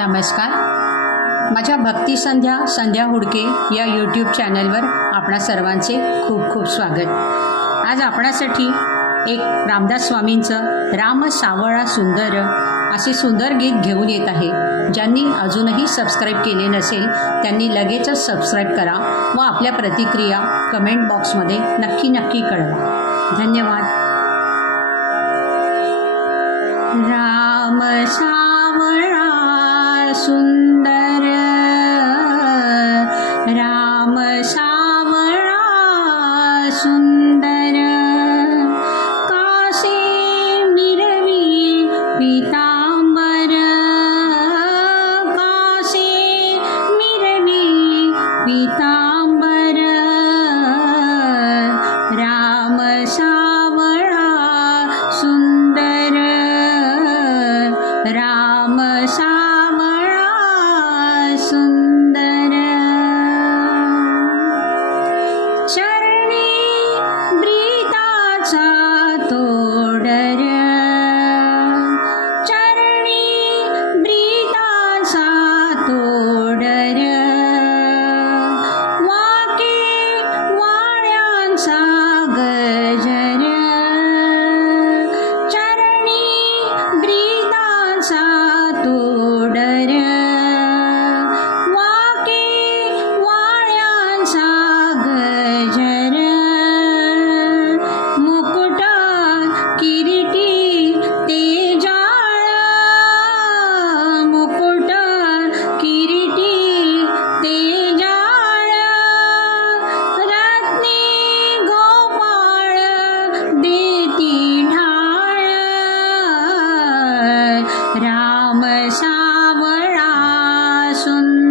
नमस्कार. माझ्या भक्ती संध्या संध्या हुडके या यूट्यूब चॅनलवर आपणा सर्वांचे खूप खूप स्वागत. आज आपणासाठी एक रामदास स्वामींचं राम सावळा सुंदर असे सुंदर गीत घेऊन येत आहे. ज्यांनी अजूनही सबस्क्राईब केले नसेल त्यांनी लगेचच सबस्क्राईब करा व आपल्या प्रतिक्रिया कमेंट बॉक्समध्ये नक्की नक्की कळवा. धन्यवाद. राम सा सुंदर राम सावळा सुंदर कासे मिरवी पीताम्बर। कासे मिरवी पितांबर সুন্দর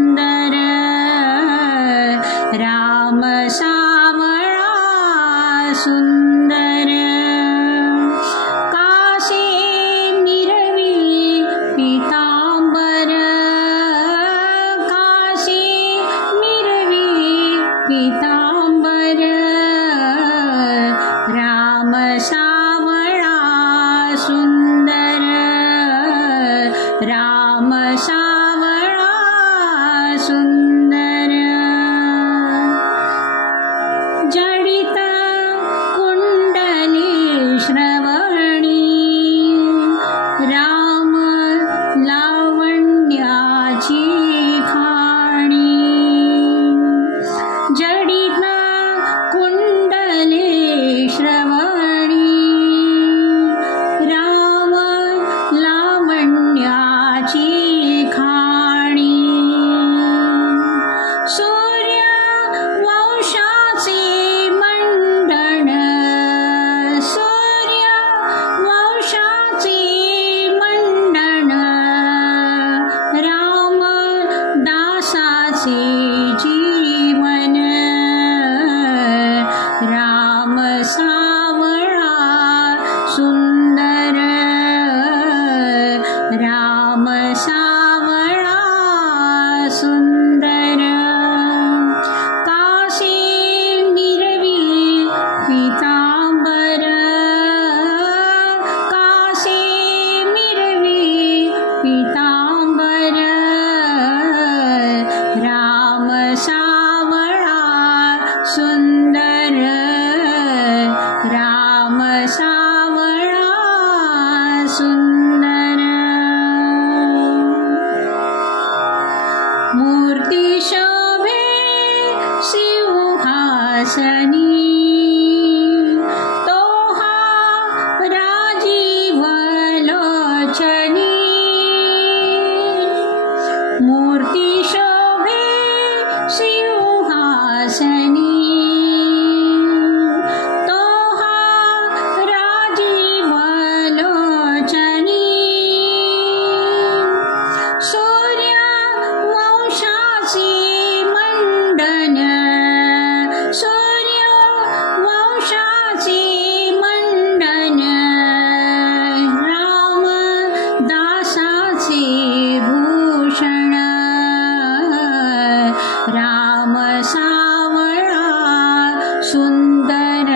सुन्दर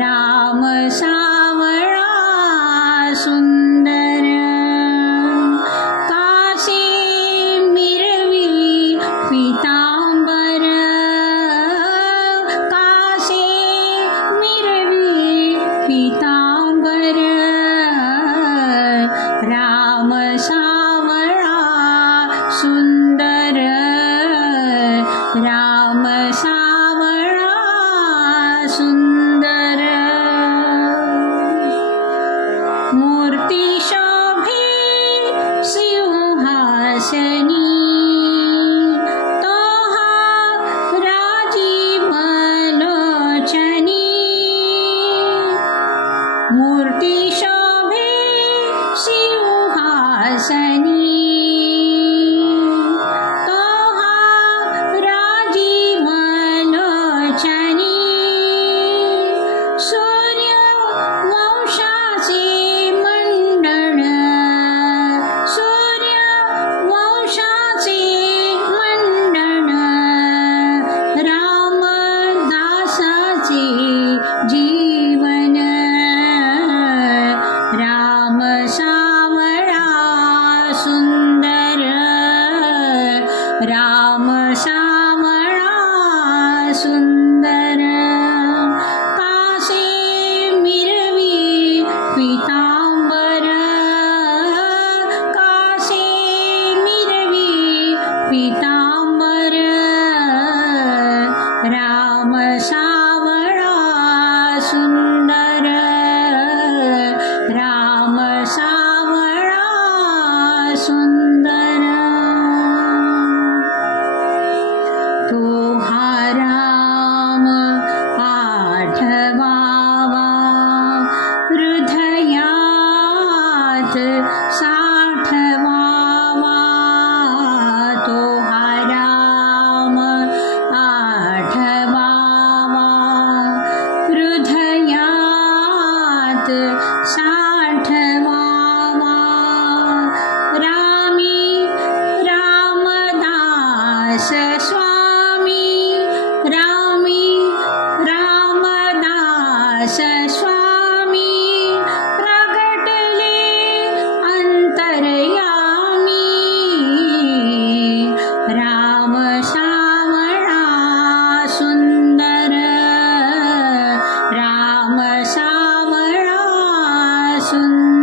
राम सावळा सुन्दर काशी मिरवी पिताम्बर काशी मिरवी पिताम्बर राम सावळा सुन्दर मूर्तिशा 孙